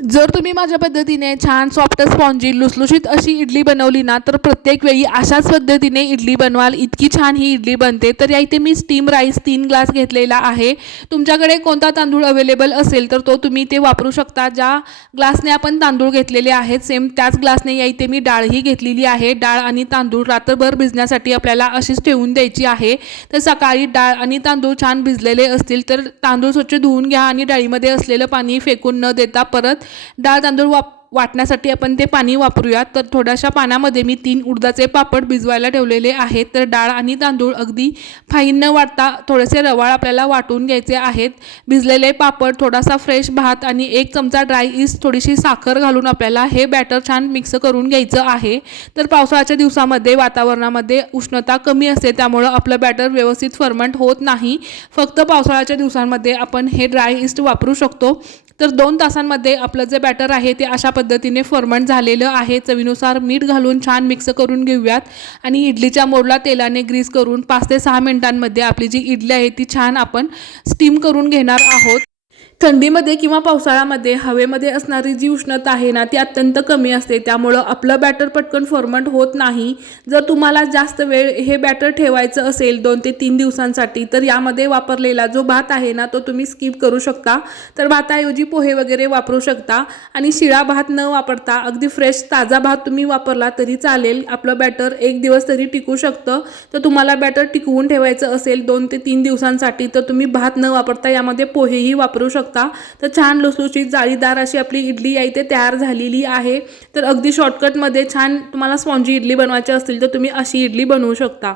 जर तुम्ही माझ्या पद्धतीने छान सॉफ्ट स्पॉन्जी लुसलुशीत अशी इडली बनवली ना, तर प्रत्येक वेळी अशाच पद्धतीने इडली बनवाल, इतकी छान ही इडली बनते. तर या इथे मी स्टीम राईस 3 ग्लास घेतलेला आहे. तुमच्याकडे कोणता तांदूळ अवेलेबल असेल तर तो तुम्ही ते वापरू शकता. ज्या ग्लासने आपण तांदूळ घेतलेले आहेत सेम त्याच ग्लासने या इथे मी डाळही घेतलेली आहे. डाळ आणि तांदूळ रात्रभर भिजण्यासाठी आपल्याला अशीच ठेवून द्यायची आहे. तर सकाळी डाळ आणि तांदूळ छान भिजलेले असतील तर तांदूळ स्वच्छ धुवून घ्या आणि डाळीमध्ये असलेलं पाणी फेकून न देता परत डाळ तांदूळ वाटण्यासाठी आपण ते पाणी वापरूया. तर थोड्याशा पाण्यामध्ये मी 3 उडदाचे पापड भिजवायला ठेवलेले आहेत. तर डाळ आणि तांदूळ अगदी फाईन न वाटता थोडेसे रवाळ आपल्याला वाटून घ्यायचे आहेत. भिजलेले पापड, थोडासा फ्रेश भात आणि 1 चमचा ड्राय इस्ट, थोडीशी साखर घालून आपल्याला हे बॅटर छान मिक्स करून घ्यायचं आहे. तर पावसाळ्याच्या दिवसामध्ये वातावरणामध्ये उष्णता कमी असते, त्यामुळं आपलं बॅटर व्यवस्थित फर्मंट होत नाही. फक्त पावसाळ्याच्या दिवसांमध्ये आपण हे ड्राय इस्ट वापरू शकतो. तर 2 तासांमध्ये आपलं जे बॅटर आहे ते अशा पद्धतीने फर्मंट झालेलं आहे. चवीनुसार मीठ घालून छान मिक्स करून घेऊयात आणि इडलीच्या मोडला तेलाने ग्रीस करून 5 ते 6 मिनिटांमध्ये आपली जी इडली आहे ती छान आपण स्टीम करून घेणार आहोत. थंडीमध्ये किंवा पावसाळ्यामध्ये हवेमध्ये असणारी जी उष्णता आहे ना ती अत्यंत कमी असते, त्यामुळं आपलं बॅटर पटकन फर्मंट होत नाही. जर तुम्हाला जास्त वेळ हे बॅटर ठेवायचं असेल 2 ते 3 दिवसांसाठी, तर यामध्ये वापरलेला जो भात आहे ना तो तुम्ही स्किप करू शकता. तर भाताऐवजी पोहे वगैरे वापरू शकता आणि शिळा भात न वापरता अगदी फ्रेश ताजा भात तुम्ही वापरला तरी चालेल. आपलं बॅटर 1 दिवस तरी टिकू शकतं. तर तुम्हाला बॅटर टिकवून ठेवायचं असेल 2 ते 3 दिवसांसाठी तर तुम्ही भात न वापरता यामध्ये पोहेही वापरू शकता. तर छान लुसलुशीत जाळीदार अशी आपली इडली आहे इथे तयार झालेली आहे. तर अगदी शॉर्टकटमध्ये छान तुम्हाला स्पॉन्जी इडली बनवायची असतील तर तुम्ही अशी इडली बनवू शकता.